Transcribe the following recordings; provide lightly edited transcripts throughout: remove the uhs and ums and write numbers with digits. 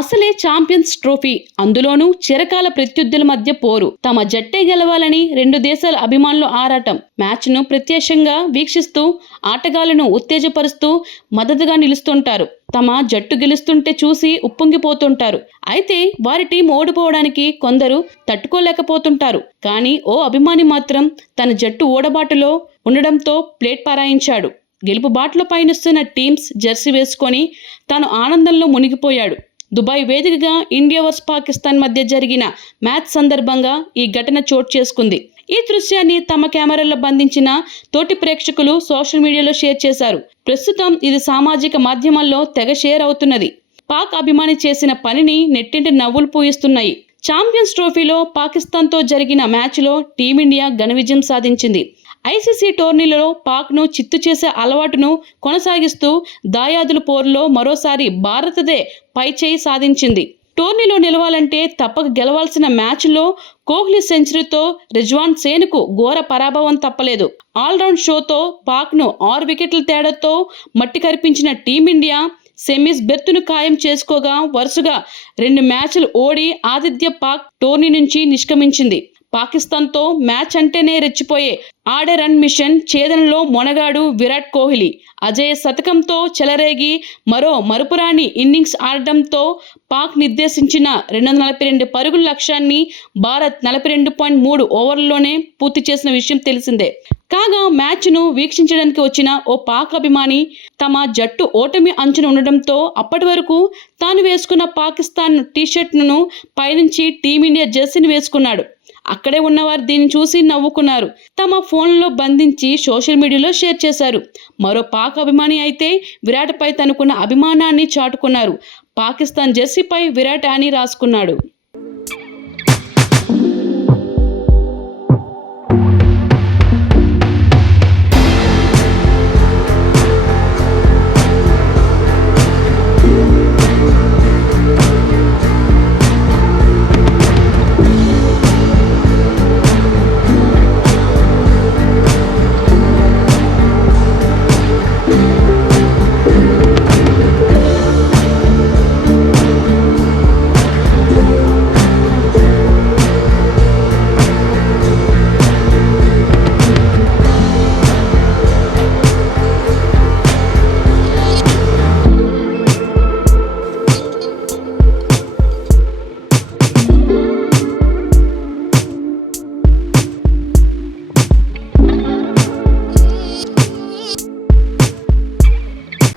అసలే champions trophy, అందులోనూ చిరకాల ప్రత్యర్థుల మధ్య పోరు. తమ జట్టే గెలవాలని రెండు దేశాల అభిమానులు ఆరాటం. మ్యాచ్ను ప్రత్యక్షంగా వీక్షిస్తూ ఆటగాళ్లను ఉత్తేజపరుస్తూ మద్దతుగా నిలుస్తుంటారు. తమ జట్టు గెలుస్తుంటే చూసి ఉప్పొంగిపోతుంటారు. అయితే వారి టీం ఓడిపోవడానికి కొందరు తట్టుకోలేకపోతుంటారు. కానీ ఓ అభిమాని మాత్రం తన జట్టు ఓడబాటులో ఉండడంతో ప్లేట్ పారాయించాడు. గెలుపు బాటలో పయనిస్తున్న టీమ్స్ జెర్సీ వేసుకొని తాను ఆనందంలో మునిగిపోయాడు. దుబాయ్ వేదికగా ఇండియా వర్సెస్ పాకిస్తాన్ మధ్య జరిగిన మ్యాచ్ సందర్భంగా ఈ ఘటన చోటు చేసుకుంది. ఈ దృశ్యాన్ని తమ కెమెరాల్లో బంధించిన తోటి ప్రేక్షకులు సోషల్ మీడియాలో షేర్ చేశారు. ప్రస్తుతం ఇది సామాజిక మాధ్యమాల్లో తెగ షేర్ అవుతున్నది. పాక్ అభిమాని చేసిన పనిని నెట్టింట నవ్వులు పూయిస్తున్నాయి. ఛాంపియన్స్ ట్రోఫీలో పాకిస్తాన్తో జరిగిన మ్యాచ్లో టీమిండియా ఘన విజయం సాధించింది. ఐసీసీ టోర్నీలలో పాక్ను చిత్తు చేసే అలవాటును కొనసాగిస్తూ దాయాదుల పోరులో మరోసారి భారతదే పైచేయి సాధించింది. టోర్నీలో నిలవాలంటే తప్పక గెలవాల్సిన మ్యాచ్లో కోహ్లీ సెంచరీతో రిజ్వాన్ సేన్కు ఘోర పరాభవం తప్పలేదు. ఆల్రౌండ్ షోతో పాక్ను 6 వికెట్ల తేడాతో మట్టి కరిపించిన టీమిండియా సెమీస్ బెర్తును ఖాయం చేసుకోగా వరుసగా 2 మ్యాచ్లు ఓడి ఆతిథ్య పాక్ టోర్నీ నుంచి నిష్క్రమించింది. పాకిస్తాన్తో మ్యాచ్ అంటేనే రెచ్చిపోయే ఆడే రన్ మిషన్ ఛేదనలో మొనగాడు విరాట్ కోహ్లీ. అజేయ శతకంతో చెలరేగి మరో మరుపురాని ఇన్నింగ్స్ ఆడడంతో పాక్ నిర్దేశించిన 242 పరుగుల లక్ష్యాన్ని భారత్ 42.3 ఓవర్లలోనే పూర్తి చేసిన విషయం తెలిసిందే. కాగా మ్యాచ్ను వీక్షించడానికి వచ్చిన ఓ పాక్ అభిమాని తమ జట్టు ఓటమి అంచున ఉండడంతో అప్పటి వరకు తాను వేసుకున్న పాకిస్తాన్ టీషర్ట్ను పైనుంచి టీమిండియా జెర్సీని వేసుకున్నాడు. అక్కడే ఉన్నవారు దీన్ని చూసి నవ్వుకున్నారు. తమ ఫోన్లో బంధించి సోషల్ మీడియాలో షేర్ చేశారు. మరో పాక్ అభిమాని అయితే విరాట్పై తనకున్న అభిమానాన్ని చాటుకున్నారు. పాకిస్తాన్ జెర్సీపై విరాట్ అని రాసుకున్నాడు.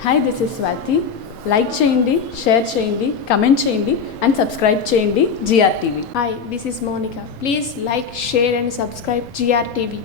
Hi, this is Swathi. Like చేయండి, షేర్ చేయండి, కమెంట్ చేయండి అండ్ సబ్స్క్రైబ్ చేయండి GR TV. Hi, this is Monica. Please like, share and subscribe GR TV.